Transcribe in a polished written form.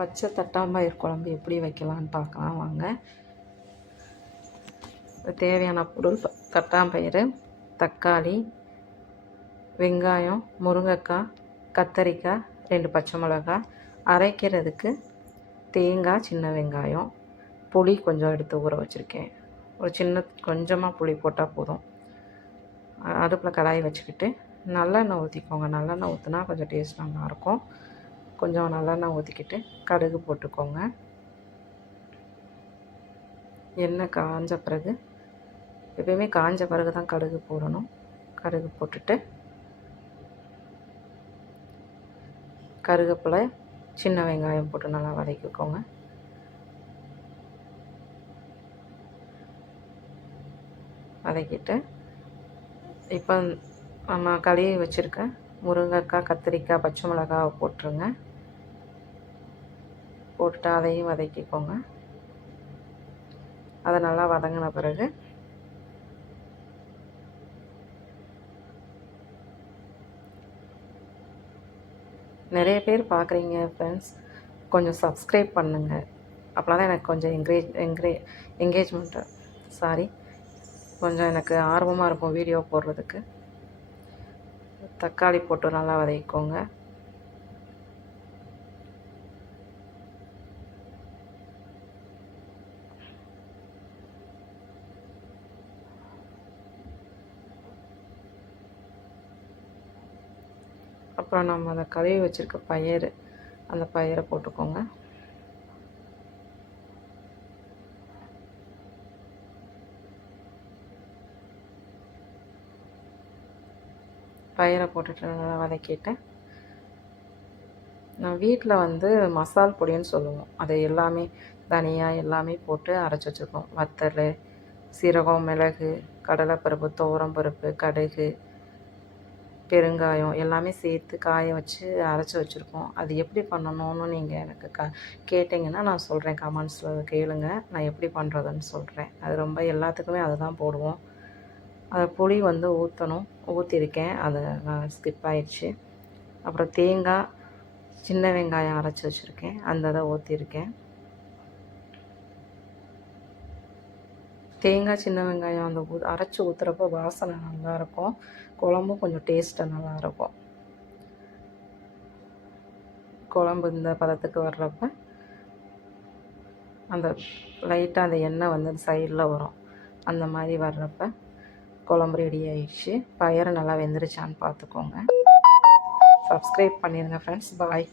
பச்சை தட்டாம்பயிர் குழம்பு எப்படி வைக்கலான்னு பார்க்கலாம் வாங்க. தேவையான பொருள் தட்டாம்பயிறு, தக்காளி, வெங்காயம், முருங்கைக்காய், கத்தரிக்காய், 2 பச்சை மிளகாய், அரைக்கிறதுக்கு தேங்காய், சின்ன வெங்காயம், புளி கொஞ்சம் எடுத்து ஊற வச்சுருக்கேன். ஒரு கொஞ்சமாக புளி போட்டால் போதும். அடுப்பில் கடாயை வச்சுக்கிட்டு நல்லெண்ணெய் ஊற்றிக்கோங்க. நல்லெண்ணெய் ஊற்றினா கொஞ்சம் டேஸ்ட் நல்லாயிருக்கும். கொஞ்சம் நல்லெண்ணெய் ஊற்றிக்கிட்டு கடுகு போட்டுக்கோங்க. எண்ணெய் காஞ்ச பிறகு, எப்பயுமே காஞ்ச பிறகு தான் கடுகு போடணும். கடுகு போட்டுட்டு கருவேப்பிலை, சின்ன வெங்காயம் போட்டு நல்லா வதக்கிக்கோங்க. வதக்கிட்டு இப்போ நம்ம கழுவி வச்சுருக்க முருங்கைக்காய், கத்திரிக்காய், பச்சை மிளகாவை போட்டுருங்க. போட்டுட்டு அதையும் வதக்கிக்கோங்க. அதை நல்லா வதங்கின பிறகு நிறைய பேர் பார்க்குறீங்க ஃப்ரெண்ட்ஸ், கொஞ்சம் சப்ஸ்கிரைப் பண்ணுங்கள். அப்போனா தான் எனக்கு கொஞ்சம் என்கேஜ்மெண்ட்டு கொஞ்சம் எனக்கு ஆர்வமாக இருக்கும் வீடியோ போடுறதுக்கு. தக்காளி போட்டு நல்லா வதக்கிக்கோங்க. அப்புறம் நம்ம அதை கழுவி வச்சுருக்க பயிறு, அந்த பயிரை போட்டுக்கோங்க. பயிரை போட்டுட்டு நல்லா வதக்கிட்டேன். நான் வீட்டில் மசால் பொடின்னு சொல்லுவோம், அது எல்லாமே தனியா எல்லாமே போட்டு அரைச்சி வச்சுருக்கோம். வத்தல், சீரகம், மிளகு, கடலைப்பருப்பு, துவரம்பருப்பு, கடுகு, பெருங்காயம் எல்லாமே சேர்த்து காய வச்சு அரைச்சி வச்சுருக்கோம். அது எப்படி பண்ணணும்னு நீங்கள் எனக்கு கேட்டிங்கன்னா நான் சொல்கிறேன். கமெண்ட்ஸில் கேளுங்க, நான் எப்படி பண்ணுறதுன்னு சொல்கிறேன். அது ரொம்ப எல்லாத்துக்குமே அதை தான் போடுவோம். அதை புளி ஊற்றணும், ஊற்றிருக்கேன், அதை நான் ஸ்கிப் ஆயிடுச்சு. அப்புறம் தேங்காய், சின்ன வெங்காயம் அரைச்சி வச்சுருக்கேன், அந்த இதை ஊற்றிருக்கேன். தேங்காய், சின்ன வெங்காயம் அந்த அரைச்சி ஊற்றுறப்போ வாசனை நல்லாயிருக்கும். குழம்பும் கொஞ்சம் டேஸ்ட்டாக நல்லாயிருக்கும். குழம்பு இந்த பதத்துக்கு வர்றப்ப அந்த லைட்டாக அந்த எண்ணெய் சைடில் வரும். அந்த மாதிரி வர்றப்ப குழம்பு ரெடி ஆயிடுச்சு. பயிறு நல்லா வெந்துருச்சான்னு பார்த்துக்கோங்க. சப்ஸ்கிரைப் பண்ணிடுங்க ஃப்ரெண்ட்ஸ். பாய்.